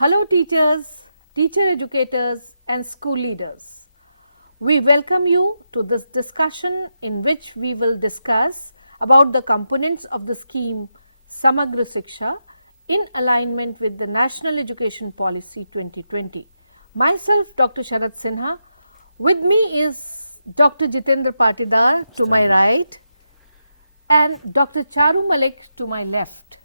Hello teachers, teacher educators and school leaders. We welcome you to this discussion in which we will discuss about the components of the scheme Samagra Shiksha in alignment with the National Education Policy 2020. Myself Dr. Sharat Sinha, with me is Dr. Jitendra Patidar to my right and Dr. Charu Malik to my left.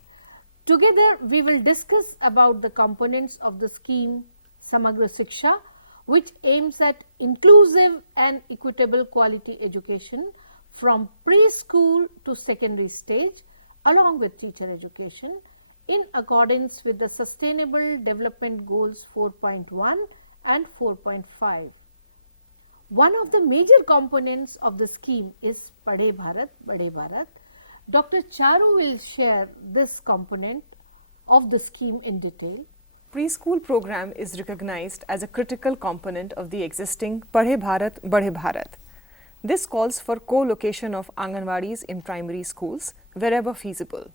Together, we will discuss about the components of the scheme Samagra Shiksha, which aims at inclusive and equitable quality education from preschool to secondary stage along with teacher education in accordance with the Sustainable Development Goals 4.1 and 4.5. One of the major components of the scheme is Padhe Bharat, Bade Bharat. Dr. Charu will share this component of the scheme in detail. Preschool program is recognized as a critical component of the existing Padhe Bharat, Bade Bharat. This calls for co-location of Anganwadis in primary schools wherever feasible.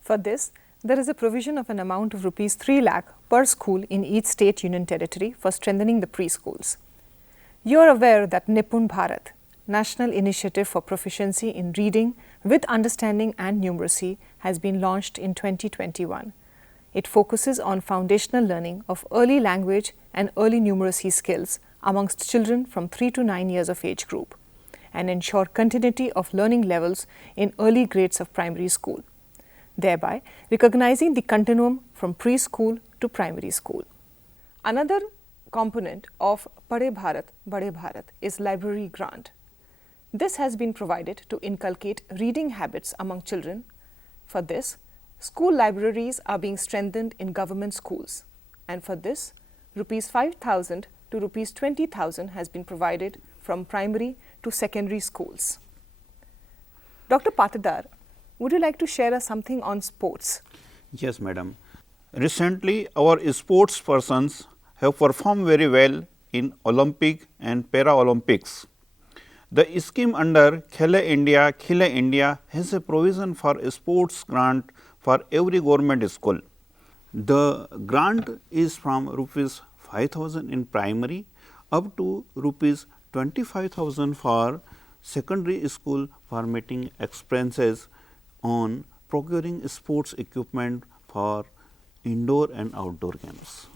For this, there is a provision of an amount of rupees 3 lakh per school in each state union territory for strengthening the preschools. You are aware that Nipun Bharat, National Initiative for Proficiency in Reading with Understanding and Numeracy, has been launched in 2021. It focuses on foundational learning of early language and early numeracy skills amongst children from 3 to 9 years of age group and ensure continuity of learning levels in early grades of primary school, thereby recognizing the continuum from preschool to primary school. Another component of Padhe Bharat, Bade Bharat is library grant. This has been provided to inculcate reading habits among children. For this, school libraries are being strengthened in government schools, and for this, rupees 5,000 to rupees 20,000 has been provided from primary to secondary schools. Dr. Patidar, would you like to share us something on sports? Yes, madam. Recently, our sports persons have performed very well in Olympic and Paralympics. The scheme under Khele India has a provision for a sports grant for every government school. The grant is from rupees 5,000 in primary up to rupees 25,000 for secondary school for meeting expenses on procuring sports equipment for indoor and outdoor games.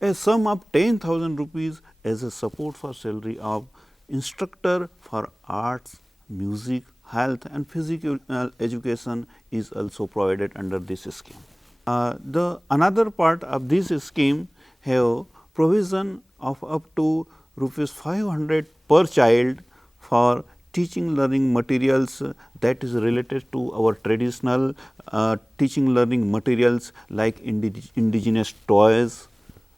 A sum of 10,000 rupees as a support for salary of instructor for arts, music, health and physical education is also provided under this scheme. The another part of this scheme have provision of up to rupees 500 per child for teaching learning materials that is related to our traditional teaching learning materials like indigenous toys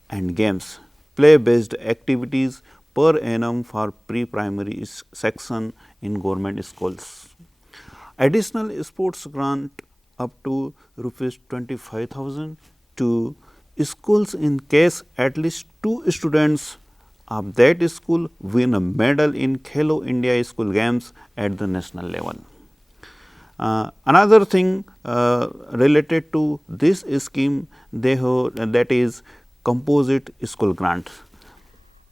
and games, play based activities per annum for pre-primary section in government schools. Additional sports grant up to rupees 25,000 to schools in case at least 2 students of that school win a medal in Khelo India school games at the national level. Another thing related to this scheme they have, that is composite school grant.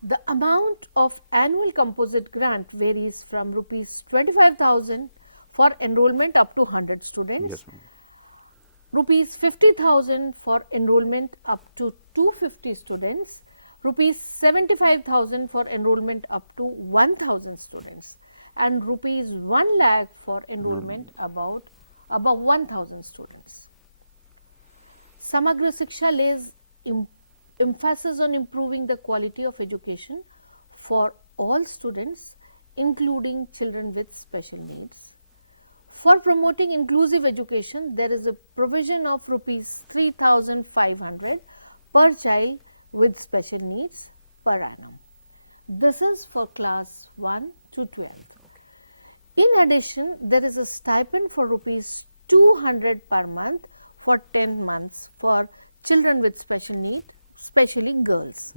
The amount of annual composite grant varies from rupees 25,000 for enrollment up to 100 students, Yes, rupees 50,000 for enrollment up to 250 students, rupees 75,000 for enrollment up to 1,000 students and rupees 1 lakh for enrollment above 1,000 students. Samagra Shiksha lays emphasis on improving the quality of education for all students, including children with special needs. For promoting inclusive education, there is a provision of rupees 3,500 per child with special needs per annum. This is for class 1 to 12th. In addition, there is a stipend for rupees 200 per month for 10 months for children with special need, especially girls.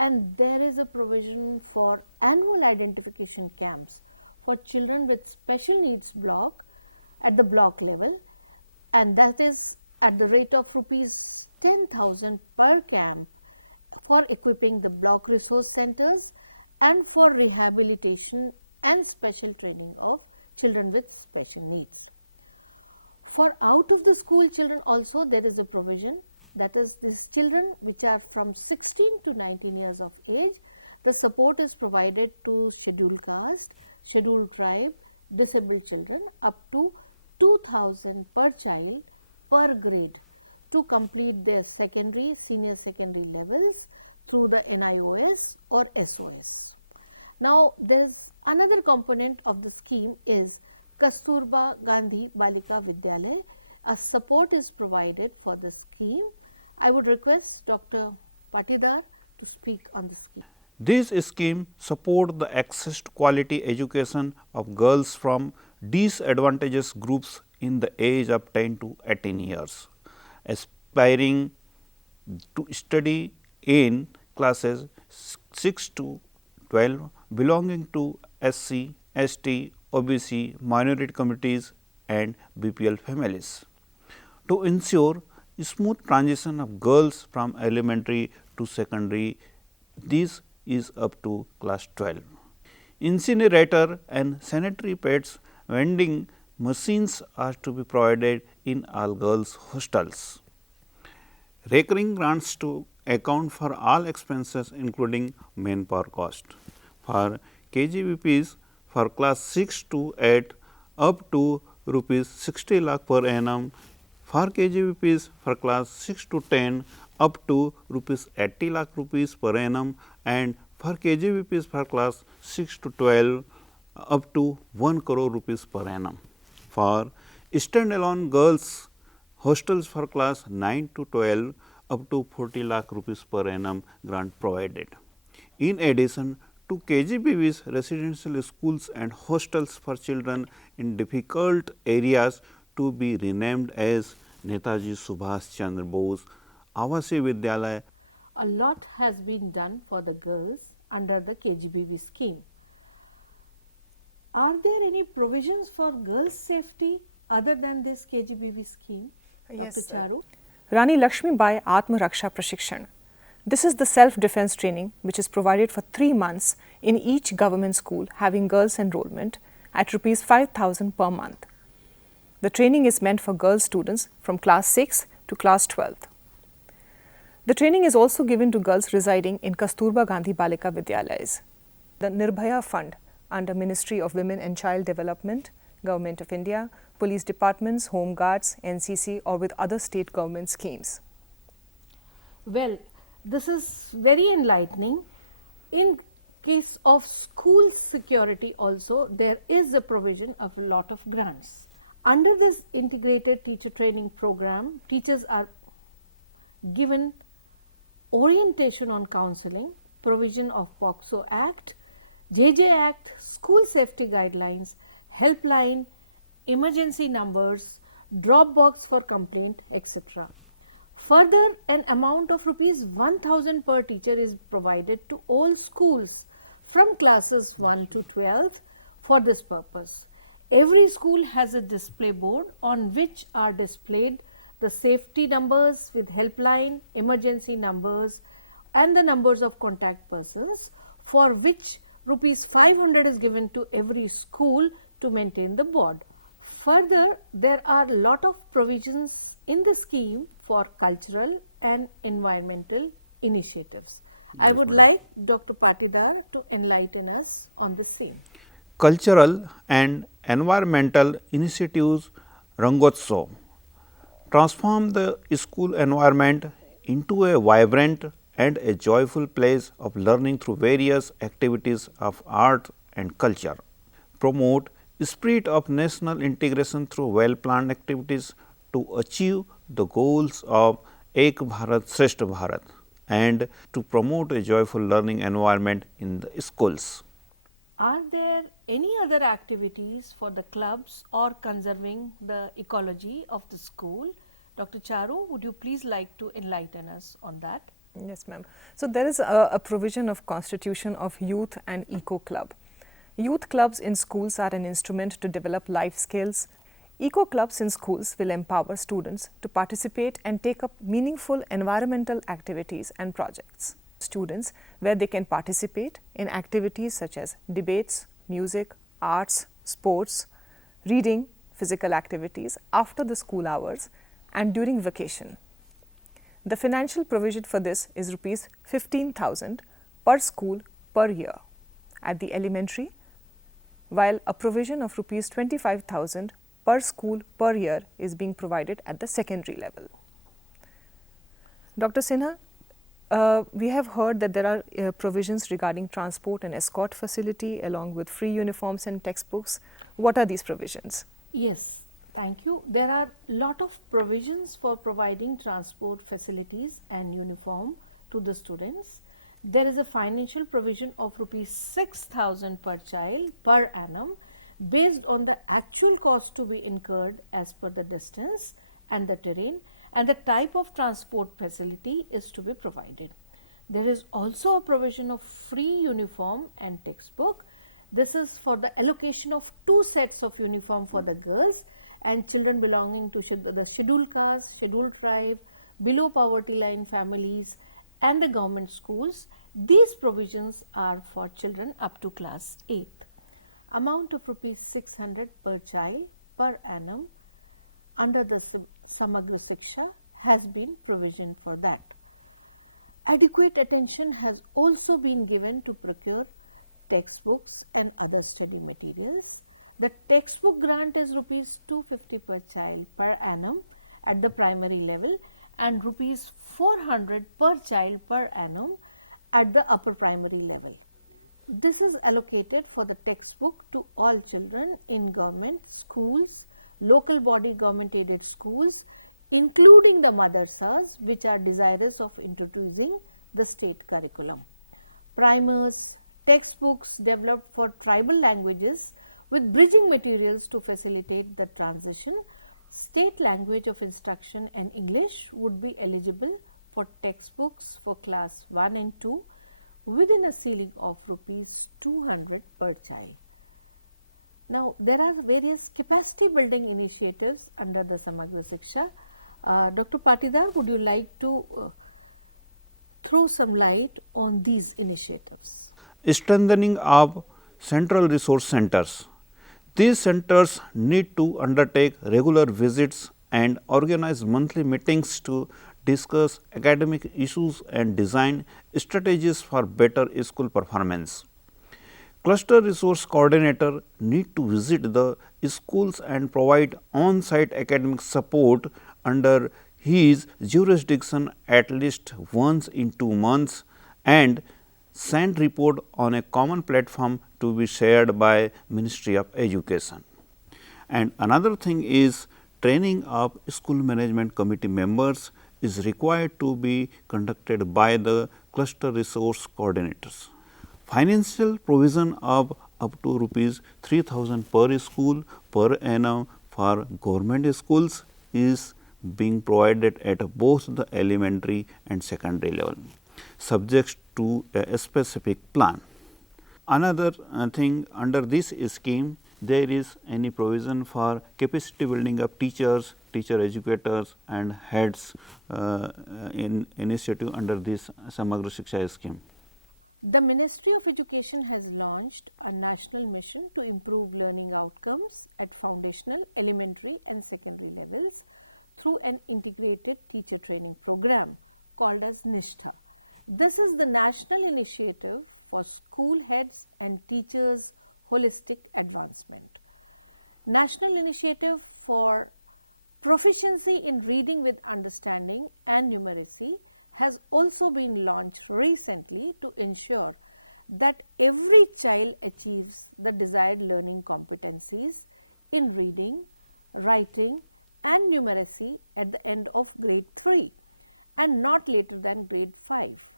And there is a provision for annual identification camps for children with special needs block at the block level, and that is at the rate of rupees 10,000 per camp for equipping the block resource centers and for rehabilitation and special training of children with special needs. For out of the school children also there is a provision, that is, these children which are from 16 to 19 years of age, the support is provided to scheduled caste, scheduled tribe, disabled children up to 2,000 per child per grade to complete their secondary, senior secondary levels through the NIOS or SOS. Now, there is another component of the scheme is Kasturba Gandhi Balika Vidyalaya. A support is provided for the scheme. I would request Dr. Patidar to speak on the scheme. This scheme support the access to quality education of girls from disadvantaged groups in the age of 10 to 18 years, aspiring to study in classes 6 to 12 belonging to SC, ST, OBC, minority communities and BPL families. To ensure smooth transition of girls from elementary to secondary, this is up to class 12. Incinerator and sanitary pads vending machines are to be provided in all girls hostels. Recurring grants to account for all expenses including manpower cost. For KGBPs for class 6 to 8 up to rupees 60 lakh per annum, for KGBPs for class 6 to 10 up to rupees 80 lakh rupees per annum, and for KGBPs for class 6 to 12 up to 1 crore rupees per annum. For standalone girls hostels for class 9 to 12 up to 40 lakh rupees per annum grant provided. In addition to KGBV's residential schools and hostels for children in difficult areas to be renamed as Netaji Subhash Chandra Bose Avasi Vidyalaya. A lot has been done for the girls under the KGBV scheme. Are there any provisions for girls' safety other than this KGBV scheme? Dr. Charu? Rani Lakshmi Bai Atma Raksha Prashikshan. This is the self-defense training which is provided for 3 months in each government school having girls enrollment at rupees 5,000 per month. The training is meant for girl students from class 6 to class 12. The training is also given to girls residing in Kasturba Gandhi Balika Vidyalayas. The Nirbhaya Fund under Ministry of Women and Child Development, Government of India, police departments, home guards, NCC or with other state government schemes. Well, this is very enlightening. In case of school security also, there is a provision of a lot of grants. Under this integrated teacher training program, teachers are given orientation on counseling, provision of POCSO Act, JJ Act, school safety guidelines, helpline, emergency numbers, drop box for complaint, etc. Further, an amount of rupees 1,000 per teacher is provided to all schools from classes 1 to 12 for this purpose. Every school has a display board on which are displayed the safety numbers with helpline, emergency numbers and the numbers of contact persons, for which rupees 500 is given to every school to maintain the board. Further, there are lot of provisions in the scheme for cultural and environmental initiatives. I would like Dr. Patidar to enlighten us on the same. Cultural and environmental initiatives Rangotsav transform the school environment into a vibrant and a joyful place of learning through various activities of art and culture, promote spirit of national integration through well planned activities to achieve the goals of Ek Bharat Shrestha Bharat, and to promote a joyful learning environment in the schools. Are there any other activities for the clubs or conserving the ecology of the school? Dr. Charu, would you please like to enlighten us on that? Yes, ma'am. So, there is a provision of constitution of youth and eco club. Youth clubs in schools are an instrument to develop life skills, Eco clubs in schools will empower students to participate and take up meaningful environmental activities and projects. Students where they can participate in activities such as debates, music, arts, sports, reading, physical activities after the school hours and during vacation. The financial provision for this is rupees 15,000 per school per year at the elementary, while a provision of rupees 25,000 per school per year is being provided at the secondary level. Dr. Sinha, we have heard that there are provisions regarding transport and escort facility along with free uniforms and textbooks. What are these provisions? Yes, thank you. There are lot of provisions for providing transport facilities and uniform to the students. There is a financial provision of rupees 6,000 per child per annum based on the actual cost to be incurred as per the distance and the terrain, and the type of transport facility is to be provided. There is also a provision of free uniform and textbook. This is for the allocation of 2 sets of uniform for the girls and children belonging to the scheduled caste, scheduled tribe, below poverty line families and the government schools. These provisions are for children up to class 8th. Amount of rupees 600 per child per annum under the Samagra Shiksha has been provisioned for that. Adequate attention has also been given to procure textbooks and other study materials. The textbook grant is rupees 250 per child per annum at the primary level and rupees 400 per child per annum at the upper primary level. This is allocated for the textbook to all children in government schools, local body government aided schools, including the madrasas which are desirous of introducing the state curriculum. Primers, textbooks developed for tribal languages with bridging materials to facilitate the transition. State language of instruction and English would be eligible for textbooks for class 1 and 2 within a ceiling of rupees 200 per child. Now, there are various capacity building initiatives under the Samagra Shiksha. Dr. Patidar, would you like to throw some light on these initiatives? Strengthening of central resource centers. These centers need to undertake regular visits and organize monthly meetings to discuss academic issues and design strategies for better school performance. Cluster resource coordinator need to visit the schools and provide on-site academic support under his jurisdiction at least once in 2 months and send report on a common platform to be shared by Ministry of Education. And another thing is training of school management committee members is required to be conducted by the cluster resource coordinators. Financial provision of up to rupees 3,000 per school per annum for government schools is being provided at both the elementary and secondary level, subject to a specific plan. Another thing under this scheme, there is any provision for capacity building of teachers, teacher educators and heads in initiative under this Samagra Shiksha scheme. The Ministry of Education has launched a national mission to improve learning outcomes at foundational, elementary and secondary levels through an integrated teacher training program called as Nishtha. This is the national initiative for school heads and teachers' holistic advancement. National initiative for proficiency in reading with understanding and numeracy has also been launched recently to ensure that every child achieves the desired learning competencies in reading, writing and numeracy at the end of grade 3 and not later than grade 5.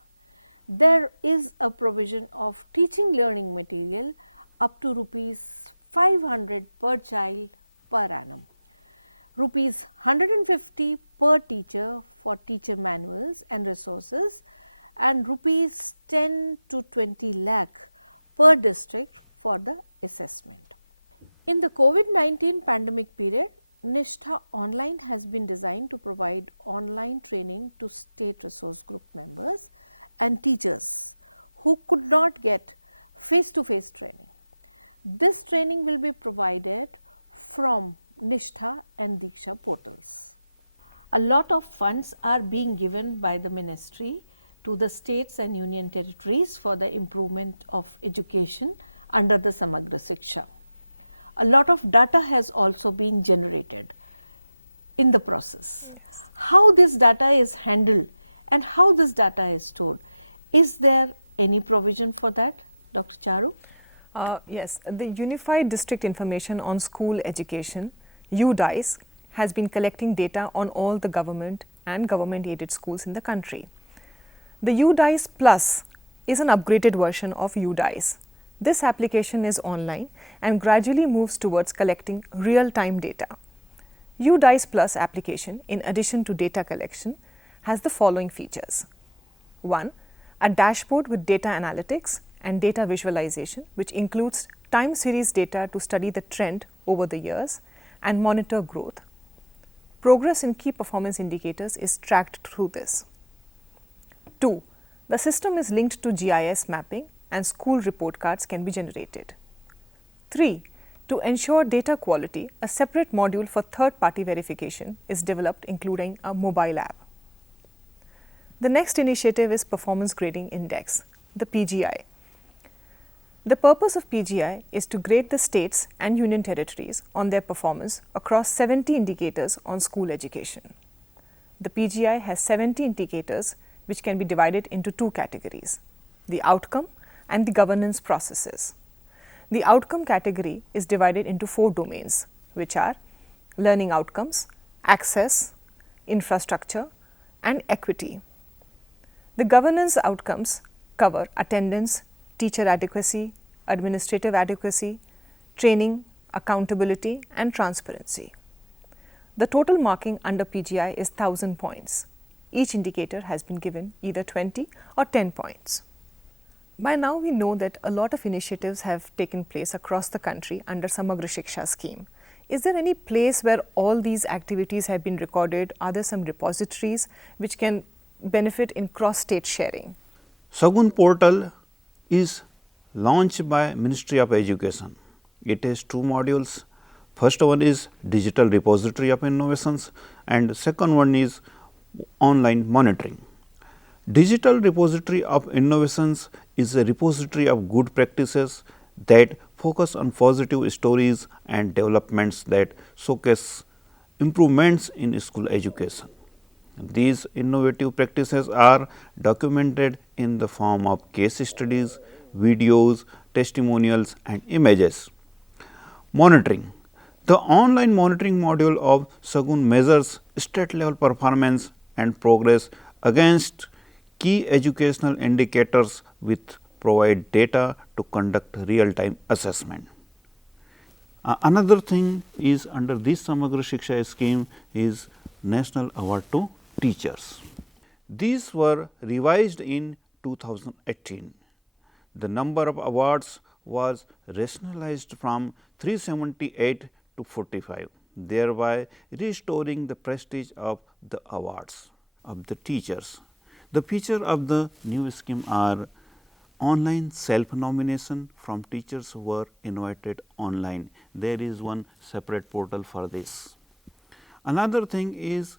There is a provision of teaching learning material up to rupees 500 per child per annum, rupees 150 per teacher for teacher manuals and resources and rupees 10 to 20 lakh per district for the assessment. In the COVID-19 pandemic period, Nishtha Online has been designed to provide online training to state resource group members and teachers who could not get face-to-face training. This training will be provided from Nishtha and Diksha portals. A lot of funds are being given by the ministry to the states and union territories for the improvement of education under the Samagra Shiksha. A lot of data has also been generated in the process. Yes. How this data is handled and how this data is stored, is there any provision for that, Dr. Charu? Yes, the Unified District Information on School Education, UDISE, has been collecting data on all the government and government aided schools in the country. The UDISE Plus is an upgraded version of UDISE. This application is online and gradually moves towards collecting real-time data. UDISE Plus application, in addition to data collection, has the following features. 1. A dashboard with data analytics and data visualization, which includes time series data to study the trend over the years and monitor growth. Progress in key performance indicators is tracked through this. 2. The system is linked to GIS mapping and school report cards can be generated. 3. To ensure data quality, a separate module for third-party verification is developed, including a mobile app. The next initiative is Performance Grading Index, the PGI. The purpose of PGI is to grade the states and union territories on their performance across 70 indicators on school education. The PGI has 70 indicators which can be divided into two categories, the outcome and the governance processes. The outcome category is divided into 4 domains, which are learning outcomes, access, infrastructure, and equity. The governance outcomes cover attendance, teacher adequacy, administrative adequacy, training, accountability, and transparency. The total marking under PGI is 1000 points. Each indicator has been given either 20 or 10 points. By now we know that a lot of initiatives have taken place across the country under Samagra Shiksha scheme. Is there any place where all these activities have been recorded? Are there some repositories which can benefit in cross-state sharing? Sagun portal is launched by Ministry of Education. It has 2 modules. First one is digital repository of innovations and second one is online monitoring. Digital repository of innovations is a repository of good practices that focus on positive stories and developments that showcase improvements in school education. These innovative practices are documented in the form of case studies, videos, testimonials and images. Monitoring. The online monitoring module of Sagun measures state level performance and progress against key educational indicators with provide data to conduct real time assessment. Another thing is under this Samagra Shiksha scheme is National Award to Teachers. These were revised in 2018. The number of awards was rationalized from 378 to 45, thereby restoring the prestige of the awards of the teachers. The feature of the new scheme are online self-nomination from teachers who were invited online. There is one separate portal for this. Another thing is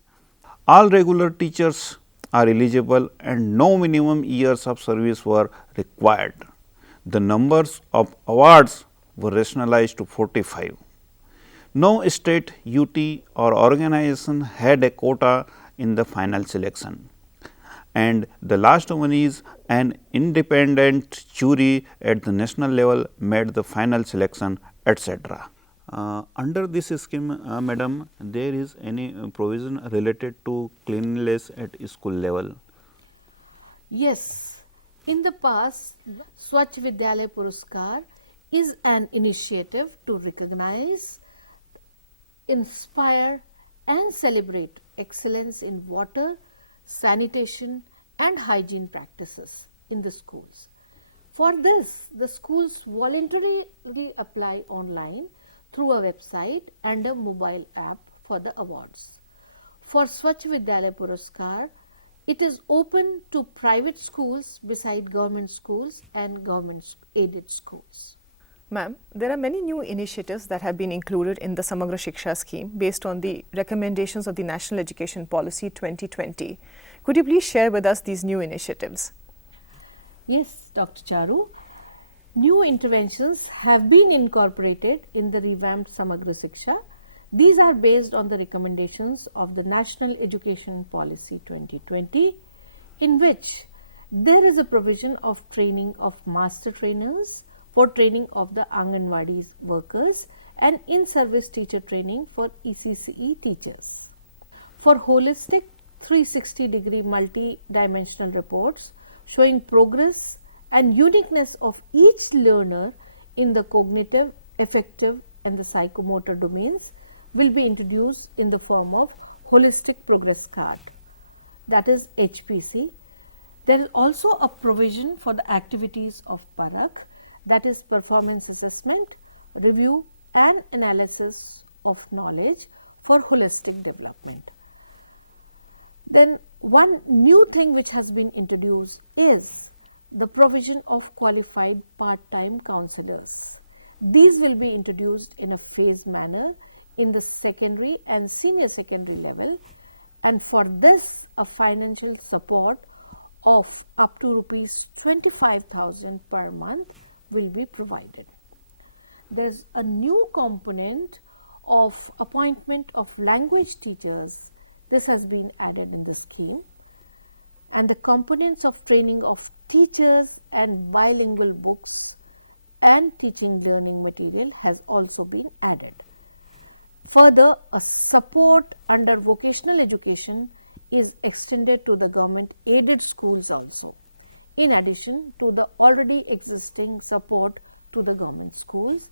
all regular teachers are eligible and no minimum years of service were required. The numbers of awards were rationalized to 45. No state, UT or organization had a quota in the final selection. And the last one is an independent jury at the national level made the final selection, etc. Under this scheme, madam, there is any provision related to cleanliness at school level? Yes, in the past, Swachh Vidyalaya Puraskar is an initiative to recognize, inspire and celebrate excellence in water, sanitation and hygiene practices in the schools. For this, the schools voluntarily apply online through a website and a mobile app for the awards. For Swachh Vidyalaya Puraskar, it is open to private schools beside government schools and government aided schools. Ma'am, there are many new initiatives that have been included in the Samagra Shiksha scheme based on the recommendations of the National Education Policy 2020. Could you please share with us these new initiatives? Yes, Dr. Charu. New interventions have been incorporated in the revamped Samagra Shiksha. These are based on the recommendations of the National Education Policy 2020, in which there is a provision of training of master trainers for training of the Anganwadi workers and in-service teacher training for ECCE teachers. For holistic 360-degree multi-dimensional reports showing progress and uniqueness of each learner in the cognitive, affective and the psychomotor domains will be introduced in the form of holistic progress card, that is HPC. There is also a provision for the activities of Parakh, that is performance assessment, review and analysis of knowledge for holistic development. Then one new thing which has been introduced is the provision of qualified part-time counselors. These will be introduced in a phased manner in the secondary and senior secondary level, and for this a financial support of up to rupees 25,000 per month will be provided. There is a new component of appointment of language teachers. This has been added in the scheme, and the components of training of teachers and bilingual books and teaching learning material has also been added. Further, a support under vocational education is extended to the government aided schools also, in addition to the already existing support to the government schools,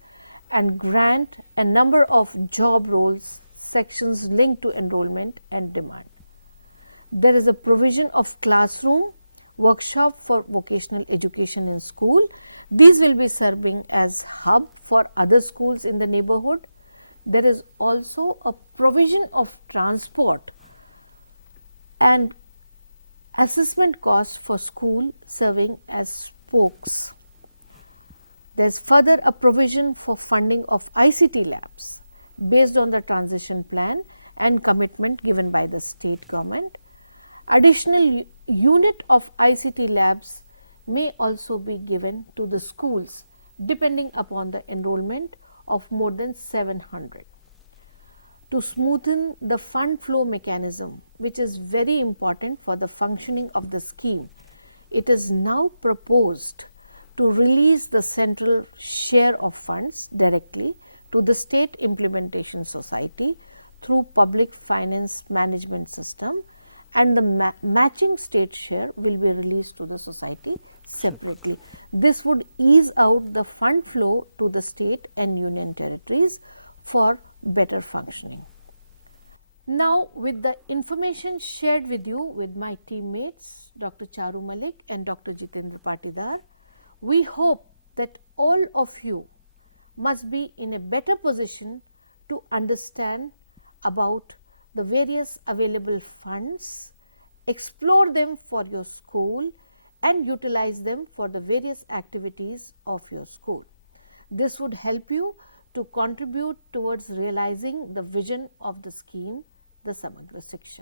and grant a number of job roles sections linked to enrollment and demand. There is a provision of classroom workshop for vocational education in school. These will be serving as hub for other schools in the neighborhood. There is also a provision of transport and assessment cost for school serving as spokes. There is further a provision for funding of ICT labs based on the transition plan and commitment given by the state government. Additional unit of ICT labs may also be given to the schools depending upon the enrollment of more than 700. To smoothen the fund flow mechanism, which is very important for the functioning of the scheme, it is now proposed to release the central share of funds directly to the State Implementation Society through Public Finance Management System, and the matching state share will be released to the society separately. This would ease out the fund flow to the state and union territories for better functioning. Now, with the information shared with you with my teammates Dr. Charu Malik and Dr. Jitendra Patidar, we hope that all of you must be in a better position to understand about the various available funds, explore them for your school and utilize them for the various activities of your school. This would help you to contribute towards realizing the vision of the scheme, the Samagra Shiksha.